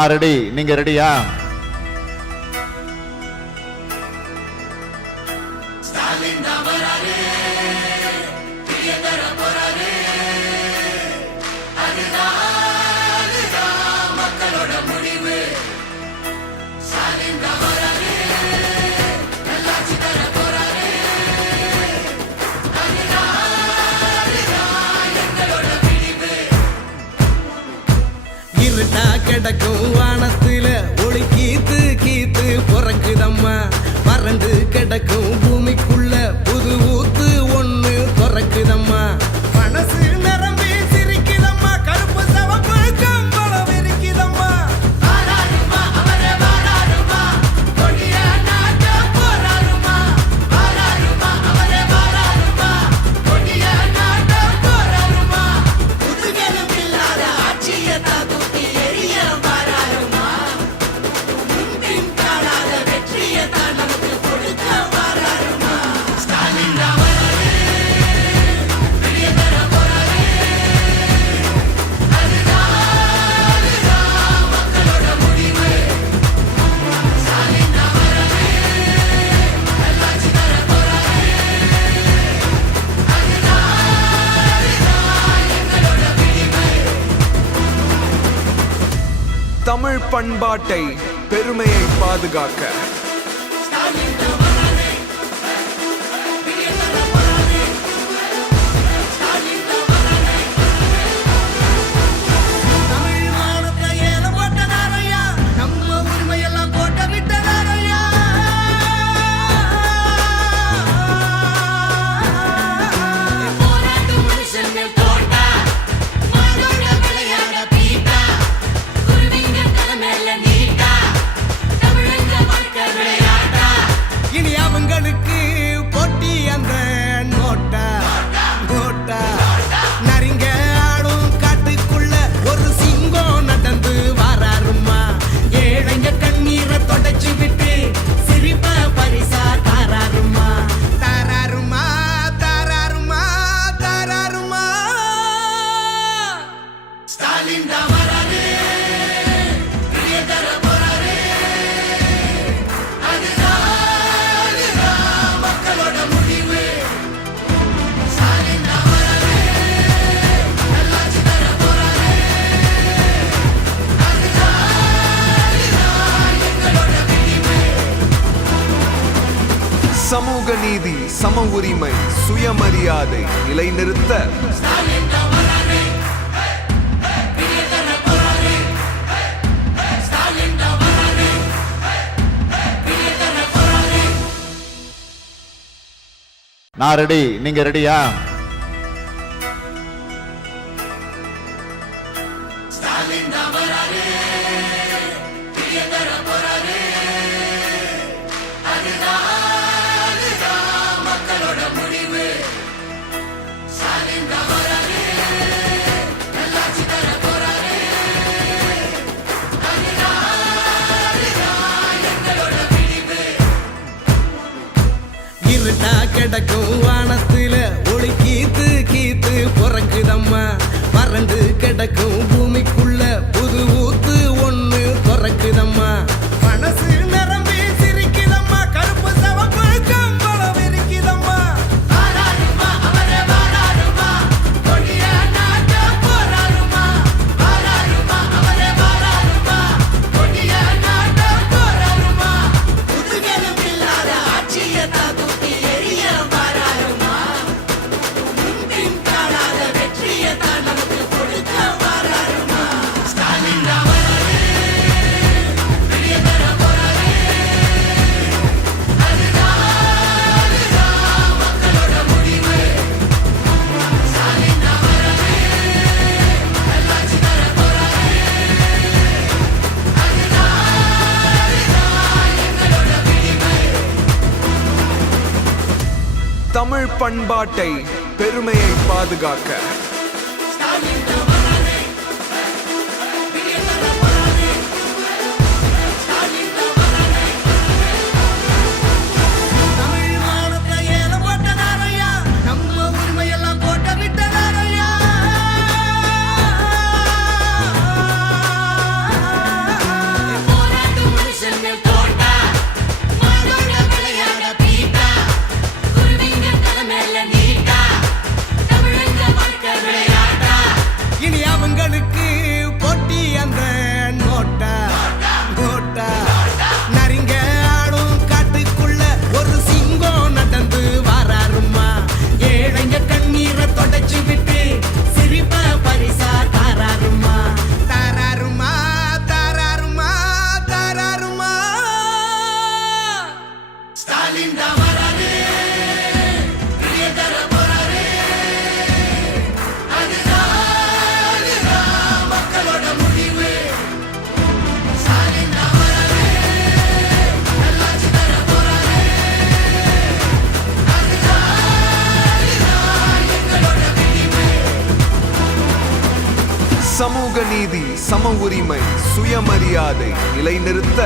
நான் ரெடி, நீங்க ரெடியா? கிடக்கும் வானத்துல ஒளி கீத்து கீத்து பிறக்குதம்மா. வறண்டு கிடக்கும் பூமிக்குள்ள புது ஊத்து ஒண்ணு பிறக்குதம்மா. மனசு நிரம்பி சிரிக்குதம்மா. கருப்பு சவப்பு கம்பளம் இருக்குதம்மா. தமிழ் பண்பாட்டை பெருமையை பாதுகாக்க சமூக நீதி, சம உரிமை, சுயமரியாதை நிலைநிறுத்த நான் ரெடி, நீங்க ரெடியா? கிடக்கும் வானத்துல ஒளி கீத்து கீத்து பிறக்குதம்மா. வறண்டு கிடக்கும் பூமிக்குள்ள புது ஊத்து ஒண்ணு பிறக்குதம்மா. மனசு நிரம்பி சிரிக்குதம்மா. கருப்பு சவப்பு கம்பளம் இருக்குதம்மா. தமிழ் பண்பாட்டை பெருமையை பாதுகாக்க சமூக நீதி, சம உரிமை, சுயமரியாதை நிலைநிறுத்த